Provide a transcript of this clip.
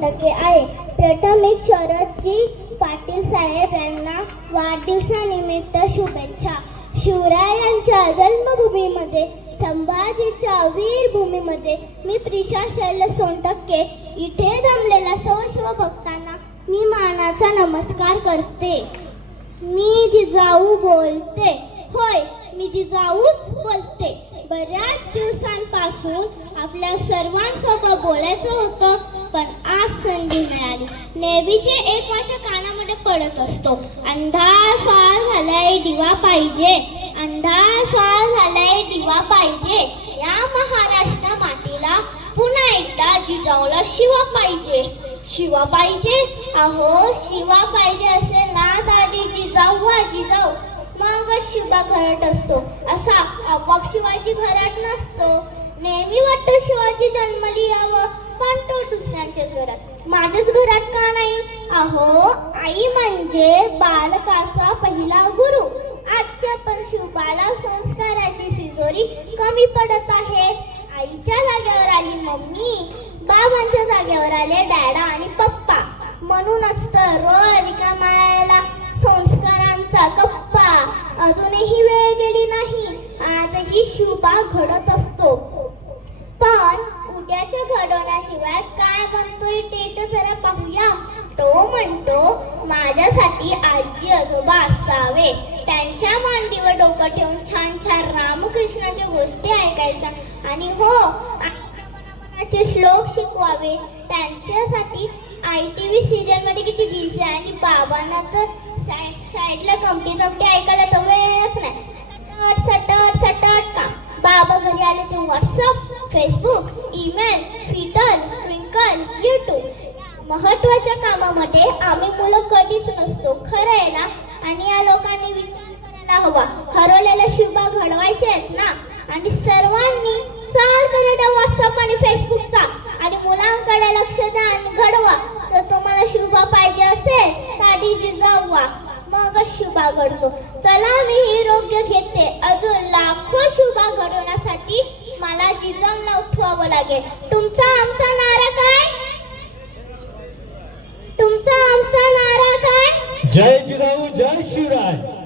सोनटके आहे. प्रथमिक शरदजी पाटील साहेब यांना वाढदिवसानिमित्त शुभेच्छा. शिवरायांच्या जन्मभूमीमध्ये संभाजीच्या वीरभूमीमध्ये मी प्रिशा शैल सोनटक्के इथे जमलेल्या सौ शिवभक्तांना मी मानाचा नमस्कार करते. मी जिजाऊ बोलते. होय मी जिजाऊच बोलते. बऱ्याच दिवसांपासून आपल्या सर्वांसोबत बोलायचं होतं पण आज संधी मिळाली. नेहमीचे एक माझ्या कानामध्ये पडत असतो. अंधार फार झालाय दिवा पाहिजे. अंधार फार झालाय दिवा पाहिजे. या महाराष्ट्र मातीला पुन्हा एकदा जिजाऊला शिवा पाहिजे. शिवा पाहिजे. अहो शिवा पाहिजे असे ना दादी जिजाऊ वा जिजाऊ. मग शिवा घरट असतो. असा आपोआप शिवाजी घरात नसतो. नेहमी वाटतं शिवाजी जन्मली यावं. पण तो दुसऱ्यांच्याच घरात. माझ्याच घरात का नाही? अहो आई म्हणजे बालकाचा पहिला गुरु. आजच्या पण बाला संस्काराची शिजोरी कमी पडत आहे. आईच्या जागेवर आली मम्मी. बाबांच्या जागेवर आले डॅडा आणि पप्पा. म्हणूनच तर रोज रिकामायला संस्कारांचा कप्पा अजूनही वेळ गेली नाही. आजही शिवबा घडत असतो पण उद्याच्या घडवण्याशिवाय काय म्हणतोय ते तर जरा पाहूया तो म्हणतो माझ्यासाठी आजी आजोबा असावे. त्यांच्या मांडीवर डोकं ठेवून छान छान रामकृष्णाच्या गोष्टी ऐकायच्या. आणि हो श्लोक शिकवावे. त्यांच्यासाठी आय टी व्ही सिरियलमध्ये किती बिझी आहे. आणि बाबांना तर साईड साईडला कमटी चमटी ऐकायला तर वेळच नाही. सटट सटट सटट का बाबा घरी आले ते महत्त्वाच्या कामामध्ये आम्ही मुलं कधीच नसतो. खरं आहे ना? आणि या लोकांनी विचार करायला हवा. हरवलेल्या शुभा घडवायचे आहेत ना? आणि सर्वांनी चाल करायला व्हॉट्सअप आणि फेसबुकचा. आणि मुलांकडे लक्ष द्या आणि घडवा. जर तुम्हाला शुभा पाहिजे असेल तर आधी जिजावा मगच शुभा घडतो. चला मी ही रोग्य घेते. अजून लाखो शुभा घडवण्यासाठी मला जिजाऊला उठवावं लागेल. तुमचा आमचा नारा काय? तुमचा आमचा नारा काय